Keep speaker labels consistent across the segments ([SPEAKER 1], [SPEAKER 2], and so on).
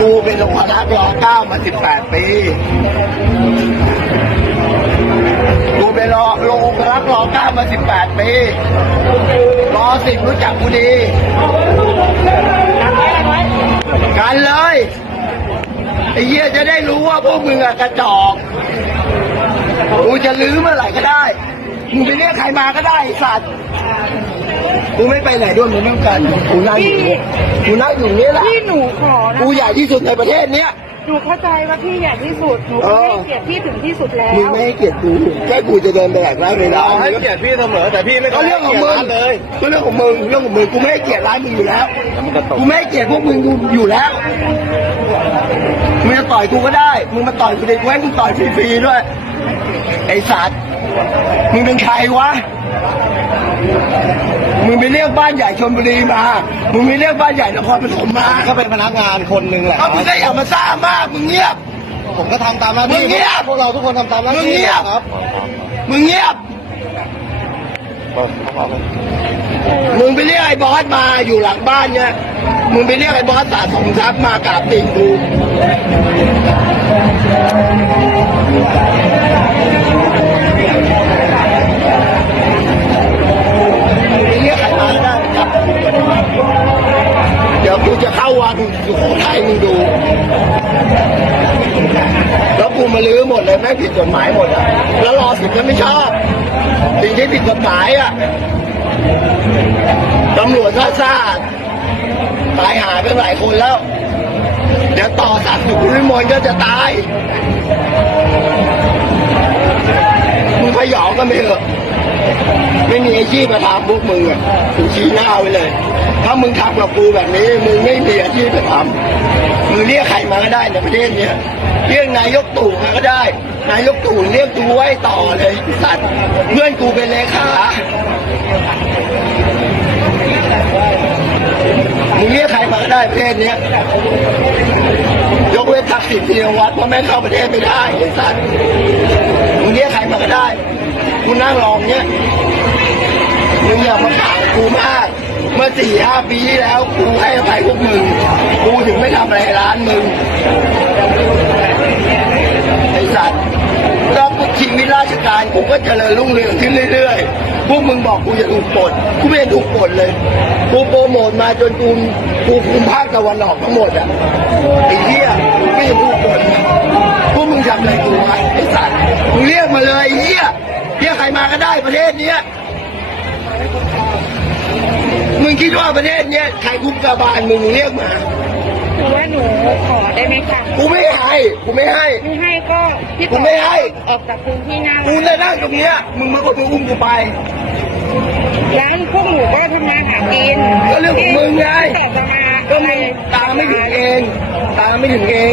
[SPEAKER 1] กูเป็นลงพนักรอเก้ามาสิบแปดปีกูเป็นรอลงพนักรอเก้ามาสิบแปดปีรอสิบรู้จักกูดีกันเลยไอ้เหี้ยจะได้รู้ว่าพวกมึงอะกระจอกกูจะลื้อเมื่อไหร่ก็ได้มึงไปเรียกใครมาก็ได้สัตว์ กูไม่ไปไหนด้วยมึงไม่ต้องการกูนั่งอยู่นี่ กูนั่งอยู่นี่แหละ
[SPEAKER 2] พี่หนูขอนะ
[SPEAKER 1] กูใหญ่ที่สุดในประเทศเนี้ย
[SPEAKER 2] หนูเข้าใจว่าพี่ใหญ่ที่สุดหนู
[SPEAKER 1] เอ
[SPEAKER 2] ก็
[SPEAKER 1] อ
[SPEAKER 2] ให้เกียรติพี่ถึงที่สุดแล้ว
[SPEAKER 1] มึงไม่ให้เกียรติกูแค่กูจะเดินไปแหลกร้านในร้าน
[SPEAKER 3] ให้เกียรติพี่เสมอแต่พี่ไม่
[SPEAKER 1] ก็
[SPEAKER 3] เคย
[SPEAKER 1] เรื่องของมึง
[SPEAKER 3] ให้กียรติร้านเลย
[SPEAKER 1] ก็เรื่องของมึงเรื่องของมึงกูไม่ให้เกียรติร้านมึงอยู่แล้วกูไม่ให้เกียรติพวกมึงอยู่แล้วมึงจะต่อยกูก็ได้มึงมาต่อยกูเด็กแว้นกูต่อยฟรีๆด้วยไอ้สัตว์ มึงเป็นใครวะ มึงไปเรียกบ้านใหญ่ชลบุรีมา มึงไปเรียกบ้านใหญ่นครปฐมมา
[SPEAKER 3] ก็เป็นพนักงานคนหนึ่งแหละ
[SPEAKER 1] ก็มึงก็อย่ามาซ่ามาก มึงเงียบ
[SPEAKER 3] ผมก็ทำตามหน้า
[SPEAKER 1] มึ
[SPEAKER 3] ที่
[SPEAKER 1] งเงียบ
[SPEAKER 3] พวกเราทุกคนทำตามหน้า
[SPEAKER 1] มึง
[SPEAKER 3] ที่
[SPEAKER 1] เงียบ
[SPEAKER 3] ครับ
[SPEAKER 1] มึงเงียบ มึงไปเรียกไอ้บอสมาอยู่หลังบ้านเนี่ย มึงไปเรียกไอ้บอสสาสมทรัพย์มากราบตีนกู แล้วกูมาลื้อหมดเลยแม่งผิดกฎหมายหมดอะแล้วรอสิบก็ไม่ชอบสิ่งที่ผิดกฎหมายอะตำรวจซ่าซ่าตายหาไปหลายคนแล้ว เดี๋ยวต่อสัตว์อยู่วิมลก็จะตายมึงพยองกันไปเถอะ ไม่มีอาชีพมาทำพวกมึงอะกูชี้หน้าไว้เลย ถ้ามึงทำกับกูแบบนี้ มึงไม่มีอาชีพมาทำมึงเรียกใครมาก็ได้ในประเทศเนี้ยเรียกนายกตู่มาก็ได้ นายกตู่เรียกกูไว้ต่อเลยสัตว์เพื่อนกูเป็นเลขามึงเรียกใครมาก็ได้ประเทศเนี้ย ยกเว้นทักษิณชินวัตรเพราะแม่งเข้าประเทศไม่ได้ไอ้สัตว์มึงเรียกใครมาก็ได้กูนั่งรองเนี้ยมึงอย่ามาข่าวกูมาก เมื่อสี่ห้าปีที่แล้วกูให้อภัยพวกมึง กูถึงไม่ทำอะไรร้านมึงไอ้สัตว์แล้วชีวิตราชการกูก็เจริญรุ่งเรืองขึ้นเรื่อยๆ พวกมึงบอกกูจะถูกปลดกูไม่ได้ถูกปลดเลย กูโปรโมทมาจนกูกูคุมภาคตะวันออกทั้งหมดอะไอ้เหี้ยไม่ได้ถูกปลดพวกมึงทำอะไรกูวะไอ้สัตว์มึงเรียกมาเลยไอ้เหี้ยเรียกใครมาก็ได้ประเทศเนี้ยมึงคิดว่าประเทศเนี้ยใครคุมกบาลมึงมึงเรียกมา
[SPEAKER 2] หนูว่าหนูขอได้ไหมคะ
[SPEAKER 1] กูไม่ให้ กูไม่ให้
[SPEAKER 2] ไม่ให้ก็พี่
[SPEAKER 1] กูไม่ให้
[SPEAKER 2] ออกจากพื้นที่หน้า
[SPEAKER 1] กูจะนั่งตรงเนี้ยมึงมาคนมึงอุ้มกูไป
[SPEAKER 2] ร้านพวกหนูก็ทำมาหากิน
[SPEAKER 1] ก็เรื่องของมึงไง
[SPEAKER 2] แต่จะมา
[SPEAKER 1] ก็มึงตามไม่ถึงเอง ตามไม่ถึงเอง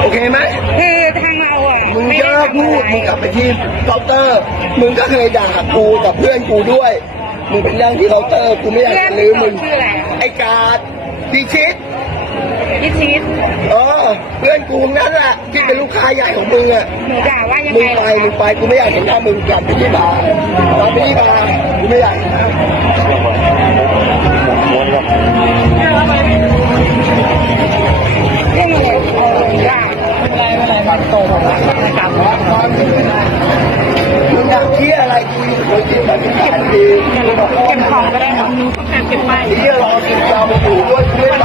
[SPEAKER 1] โอเคไหม
[SPEAKER 2] คือทางเราอะ
[SPEAKER 1] มึง
[SPEAKER 2] ไม่
[SPEAKER 1] เลิ
[SPEAKER 2] ได้
[SPEAKER 1] ก
[SPEAKER 2] ทำ
[SPEAKER 1] พูด
[SPEAKER 2] อะไร
[SPEAKER 1] มึงกลับไปที่เคาน์เตอร์ มึงก็เคยด่ากูกับเพื่อนกูด้วย มึงเป็นเรื่องที่เคาน์เตอร์กูไม่อยาก
[SPEAKER 2] เพื่อน
[SPEAKER 1] จะลืมมึง
[SPEAKER 2] ชื่ออะไร
[SPEAKER 1] ไอ้กาดพิชิต
[SPEAKER 2] ยิ่ชิด
[SPEAKER 1] เออเพื่อนกูงั้นแหละที่เป็นลูกค้าใหญ่ของมึงอะ
[SPEAKER 2] หนูด่าว่ายัง
[SPEAKER 1] มึ
[SPEAKER 2] ง
[SPEAKER 1] ไปมึงไปกูไม่อยากเห็นหน้ามึงกลับไปที่บาร์กลับไปที่บาร์กูไม่อยากมึงอยากที่อะไรกูกินแบบนี้ดีเก็บของก็ได้เนาะ
[SPEAKER 2] เก็บไป
[SPEAKER 1] ที่รอสิบยามปู่ด้วยไม่ไป